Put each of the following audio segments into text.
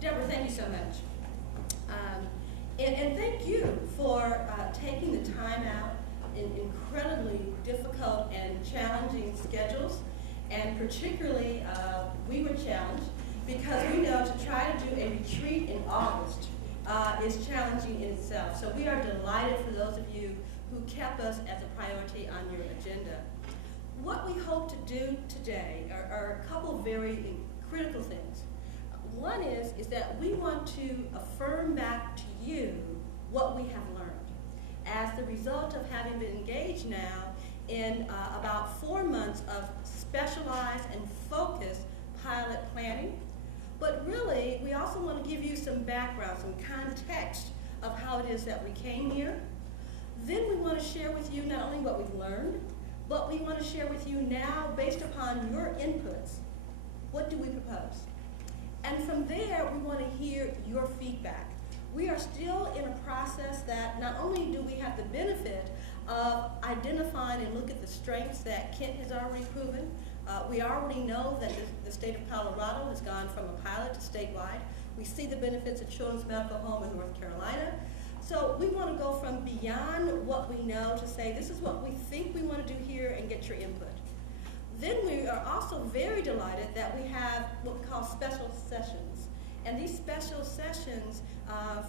Deborah, thank you so much. And thank you for taking the time out in incredibly difficult and challenging schedules. And particularly, we were challenged because we know to try to do a retreat in August is challenging in itself. So we are delighted for those of you who kept us as a priority on your agenda. What we hope to do today are a couple of very critical things. One is that we want to affirm back to you what we have learned as the result of having been engaged now in about 4 months of specialized and focused pilot planning. But really, we also want to give you some background, some context of how it is that we came here. Then we want to share with you not only what we've learned, but we want to share with you now, based upon your inputs, what do we propose? And from there, we want to hear your feedback. We are still in a process that not only do we have the benefit of identifying and look at the strengths that Kent has already proven. We already know that the state of Colorado has gone from a pilot to statewide. We see the benefits of Children's Medical Home in North Carolina. So we want to go from beyond what we know to say this is what we think we want to do here and get your input. Then we are also very delighted that we have what we call special sessions. And these special sessions,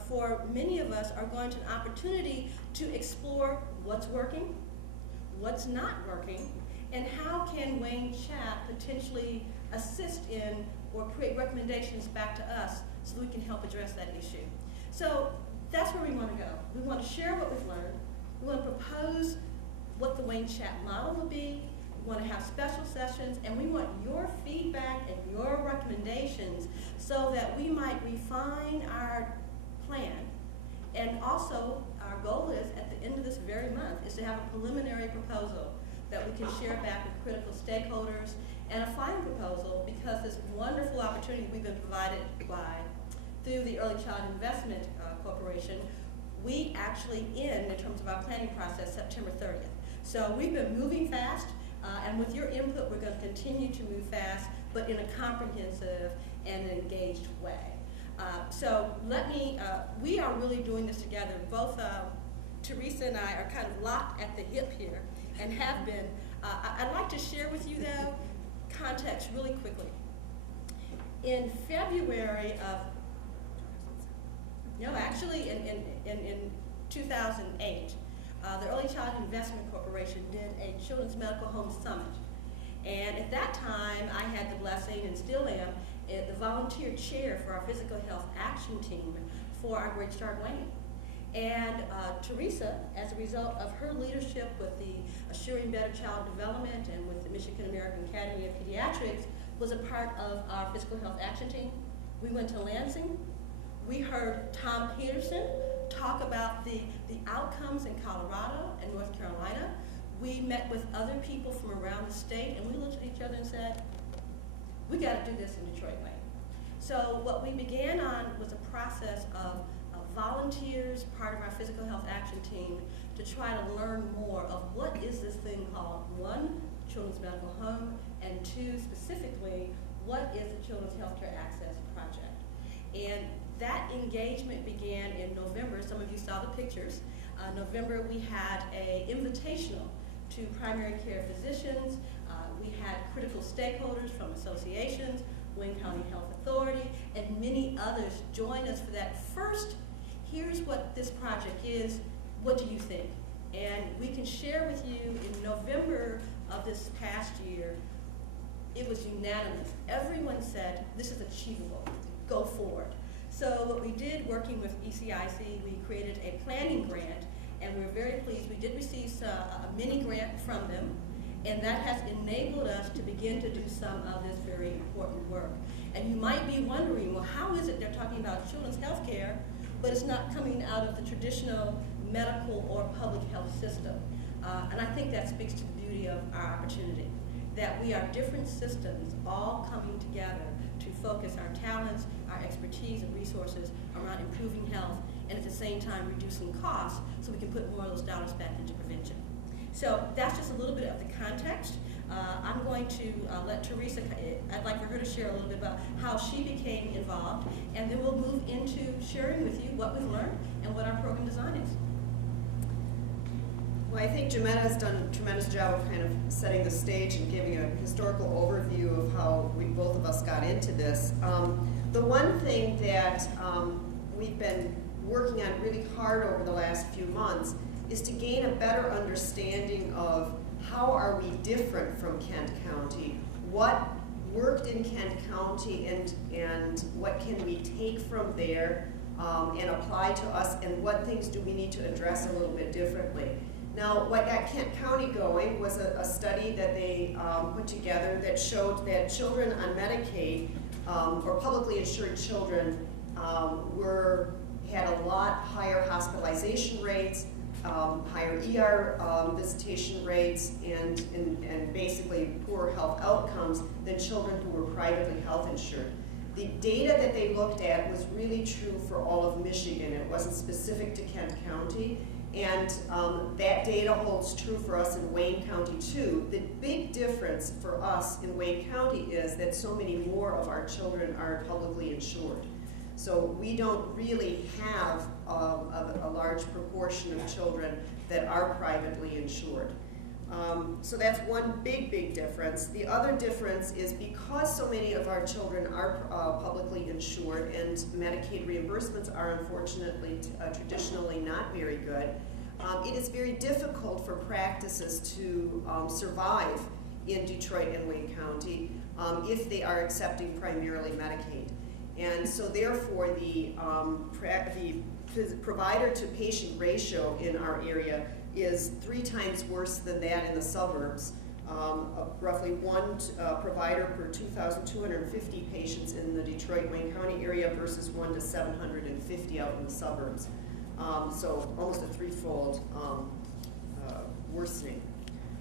for many of us, are going to an opportunity to explore what's working, what's not working, and how can WCHAP potentially assist in or create recommendations back to us so that we can help address that issue. So that's where we want to go. We want to share what we've learned. We want to propose what the WCHAP model will be. We want to have special sessions, and we want your feedback and your recommendations so that we might refine our plan. And also, our goal is, at the end of this very month, is to have a preliminary proposal that we can share back with critical stakeholders, and a final proposal, because this wonderful opportunity we've been provided by through the Early Child Investment Corporation, we actually end, in terms of our planning process, September 30th. So we've been moving fast. And with your input, we're going to continue to move fast, but in a comprehensive and engaged way. So we are really doing this together. Both Teresa and I are kind of locked at the hip here and have been. I'd like to share with you, though, context really quickly. In February of, no, actually in 2008, the Early Child Investment Corporation did a Children's Medical Home Summit. And at that time, I had the blessing, and still am, the volunteer chair for our physical health action team for our Great Start Wayne. And Teresa, as a result of her leadership with the Assuring Better Child Development and with the Michigan American Academy of Pediatrics, was a part of our physical health action team. We went to Lansing. We heard Tom Peterson talk about the outcomes in Colorado and North Carolina. We met with other people from around the state, and we looked at each other and said, we got to do this in Detroit Wayne. So what we began on was a process of volunteers, part of our physical health action team, to try to learn more of what is this thing called, one, Children's Medical Home, and two, specifically, what is the Children's Healthcare Access Project. And that engagement began in November. Some of you saw the pictures. November, we had an invitational to primary care physicians. We had critical stakeholders from associations, Wayne County Health Authority, and many others join us for that first, here's what this project is, what do you think? And we can share with you in November of this past year, it was unanimous. Everyone said, this is achievable, go forward. So what we did, working with ECIC, we created a planning grant, and we were very pleased. We did receive a mini grant from them, and that has enabled us to begin to do some of this very important work. And you might be wondering, well, how is it they're talking about children's health care, but it's not coming out of the traditional medical or public health system? And I think that speaks to the beauty of our opportunity, that we are different systems all coming together to focus our talents, our expertise and resources around improving health, and at the same time reducing costs so we can put more of those dollars back into prevention. So that's just a little bit of the context. I'm going to let Teresa, I'd like for her to share a little bit about how she became involved, and then we'll move into sharing with you what we've learned and what our program design is. Well, I think Jametta has done a tremendous job of kind of setting the stage and giving a historical overview of how both of us got into this. The one thing that we've been working on really hard over the last few months is to gain a better understanding of how are we different from Kent County, what worked in Kent County, and what can we take from there and apply to us, and what things do we need to address a little bit differently. Now, what got Kent County going was a study that they put together that showed that children on Medicaid, or publicly insured children, had a lot higher hospitalization rates, higher ER visitation rates, and basically poor health outcomes than children who were privately health insured. The data that they looked at was really true for all of Michigan. It wasn't specific to Kent County. And that data holds true for us in Wayne County too. The big difference for us in Wayne County is that so many more of our children are publicly insured. So we don't really have a large proportion of children that are privately insured. So that's one big difference. The other difference is because so many of our children are publicly insured and Medicaid reimbursements are unfortunately traditionally not very good, it is very difficult for practices to survive in Detroit and Wayne County if they are accepting primarily Medicaid. And so therefore the provider to patient ratio in our area is 3 times worse than that in the suburbs. Roughly 1 provider per 2,250 patients in the Detroit-Wayne County area versus 1 to 750 out in the suburbs. So almost a 3-fold worsening.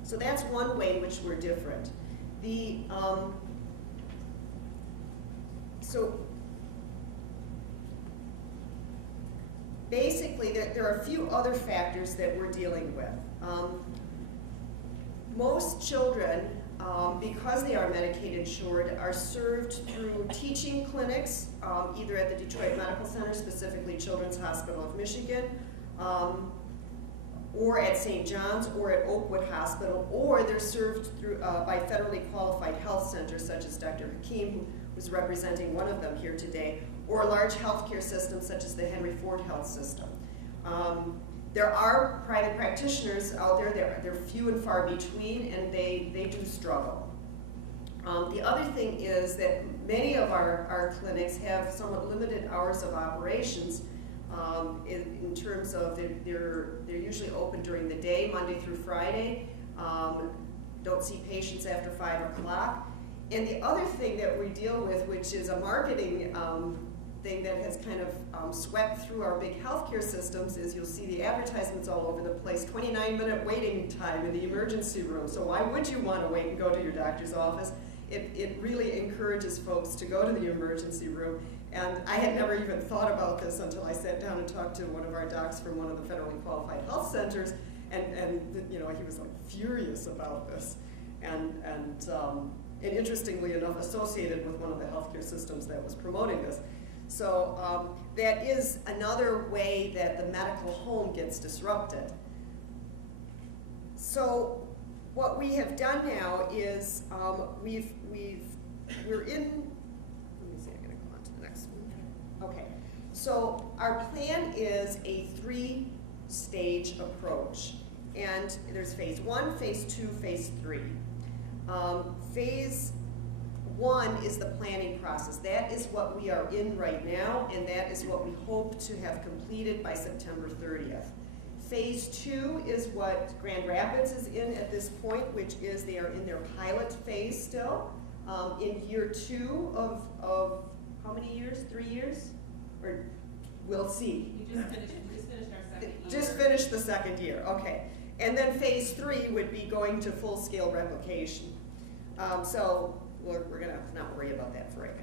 So that's one way in which we're different. So basically, there are a few other factors that we're dealing with. Most children, because they are Medicaid insured, are served through teaching clinics, either at the Detroit Medical Center, specifically Children's Hospital of Michigan, or at St. John's, or at Oakwood Hospital, or they're served through by federally qualified health centers such as Dr. Hakeem, who was representing one of them here today, or large healthcare systems such as the Henry Ford Health System. There are private practitioners out there. They're few and far between, and they do struggle. The other thing is that many of our clinics have somewhat limited hours of operations in terms of they're usually open during the day, Monday through Friday. Don't see patients after 5 o'clock. And the other thing that we deal with, which is a marketing thing that has kind of swept through our big healthcare systems, is you'll see the advertisements all over the place, 29-minute waiting time in the emergency room. So why would you want to wait and go to your doctor's office? It really encourages folks to go to the emergency room. And I had never even thought about this until I sat down and talked to one of our docs from one of the federally qualified health centers, and you know, he was like furious about this. And interestingly enough, associated with one of the healthcare systems that was promoting this. So that is another way that the medical home gets disrupted. So what we have done now is we're in, let me see, I'm going to go on to the next one. Okay, so our plan is a 3-stage approach. And there's phase 1, phase 2, phase 3. Phase 1 is the planning process. That is what we are in right now, and that is what we hope to have completed by September 30th. Phase 2 is what Grand Rapids is in at this point, which is they are in their pilot phase still. In year 2 of how many years? 3 years? Or we'll see. We just finished our second year. Just finished the second year, okay. And then phase 3 would be going to full-scale replication. So we're going to not worry about that for right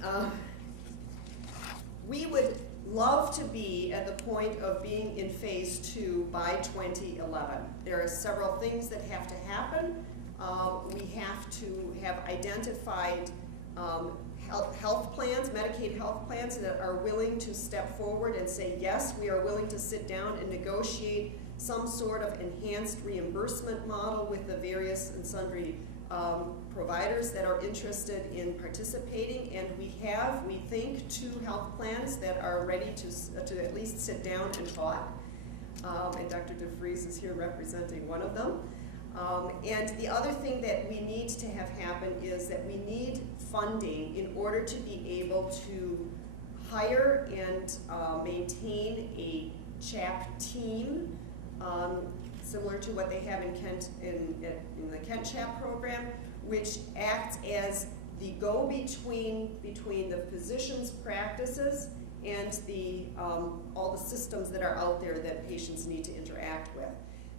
now. We would love to be at the point of being in phase 2 by 2011. There are several things that have to happen. We have to have identified health plans, Medicaid health plans that are willing to step forward and say, yes, we are willing to sit down and negotiate some sort of enhanced reimbursement model with the various and sundry providers that are interested in participating. And we have, we think, 2 health plans that are ready to at least sit down and talk. And Dr. DeFries is here representing one of them. And the other thing that we need to have happen is that we need funding in order to be able to hire and maintain a CHAP team, similar to what they have in Kent in the Kent CHAP program, which acts as the go-between between the physician's practices and the all the systems that are out there that patients need to interact with.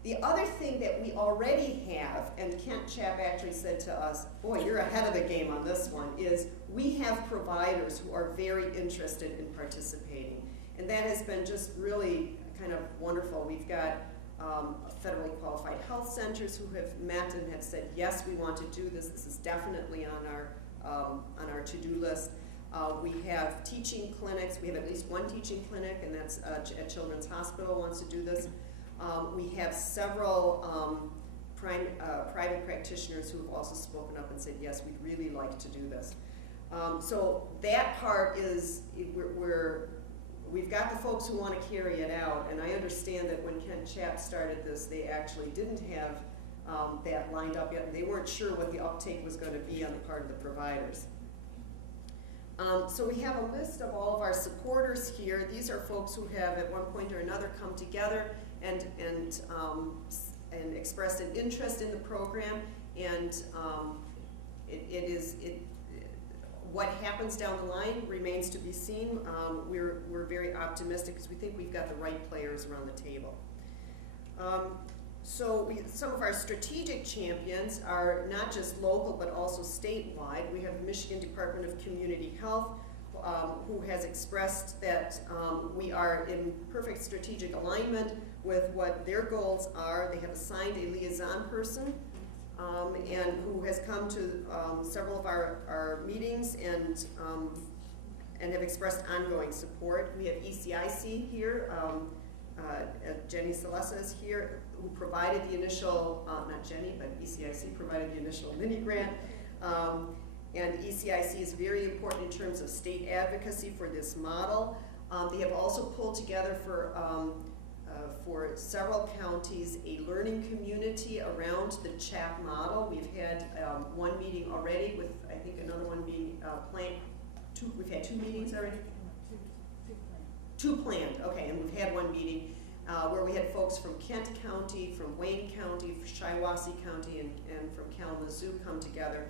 The other thing that we already have, and Kent CHAP actually said to us, boy, you're ahead of the game on this one, is we have providers who are very interested in participating. And that has been just really kind of wonderful. We've got federally qualified health centers who have met and have said, yes, we want to do this. This is definitely on our to-do list. We have teaching clinics. We have at least one teaching clinic, and that's at Children's Hospital wants to do this. We have several private practitioners who have also spoken up and said, yes, we'd really like to do this. So that part is, we've got the folks who want to carry it out, and I understand that when Kent CHAP started this, they actually didn't have that lined up yet, and they weren't sure what the uptake was going to be on the part of the providers. So we have a list of all of our supporters here. These are folks who have at one point or another come together and expressed an interest in the program, and what happens down the line remains to be seen. We're very optimistic because we think we've got the right players around the table. Some of our strategic champions are not just local but also statewide. We have the Michigan Department of Community Health, who has expressed that we are in perfect strategic alignment with what their goals are. They have assigned a liaison person and who has come to several of our meetings and have expressed ongoing support. We have ECIC here. Jenny Celessa is here, who provided the initial, not Jenny, but ECIC provided the initial mini grant. And ECIC is very important in terms of state advocacy for this model. They have also pulled together for several counties a learning community around the CHAP model. We've had one meeting already with, I think, another one being planned. We've had 2 meetings already? Two planned, okay, and we've had one meeting where we had folks from Kent County, from Wayne County, Shiawassee County, and from Kalamazoo come together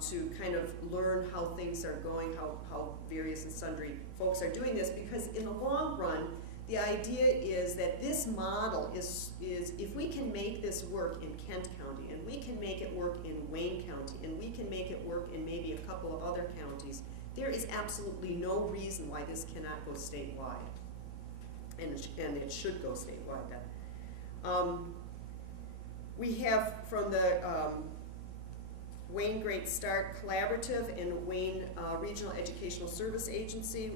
to kind of learn how things are going, how various and sundry folks are doing this, because in the long run, the idea is that this model is if we can make this work in Kent County, and we can make it work in Wayne County, and we can make it work in maybe a couple of other counties, there is absolutely no reason why this cannot go statewide, and it should go statewide then. We have from the Wayne Great Start Collaborative and Wayne Regional Educational Service Agency,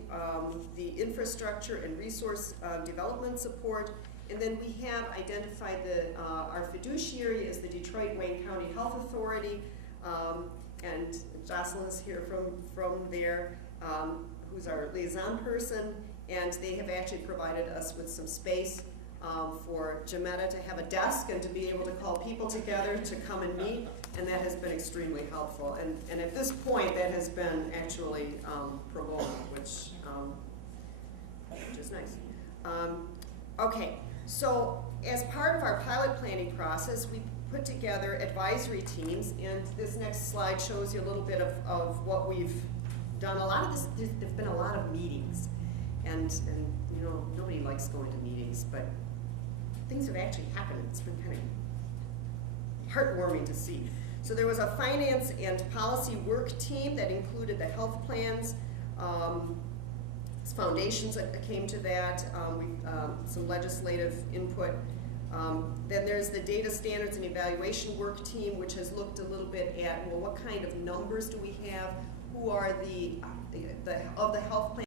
the infrastructure and resource development support, and then we have identified our fiduciary as the Detroit Wayne County Health Authority, and Jocelyn is here from there, who's our liaison person, and they have actually provided us with some space for Jametta to have a desk and to be able to call people together to come and meet, and that has been extremely helpful. And at this point, that has been actually pro bono, which is nice. Okay, so as part of our pilot planning process, we put together advisory teams, and this next slide shows you a little bit of what we've done. A lot of this, there've been a lot of meetings, and you know, nobody likes going to meetings, but things have actually happened. It's been kind of heartwarming to see. So there was a finance and policy work team that included the health plans, foundations that came to that, some legislative input, Then there's the data standards and evaluation work team, which has looked a little bit at, well, what kind of numbers do we have? Who are of the health plan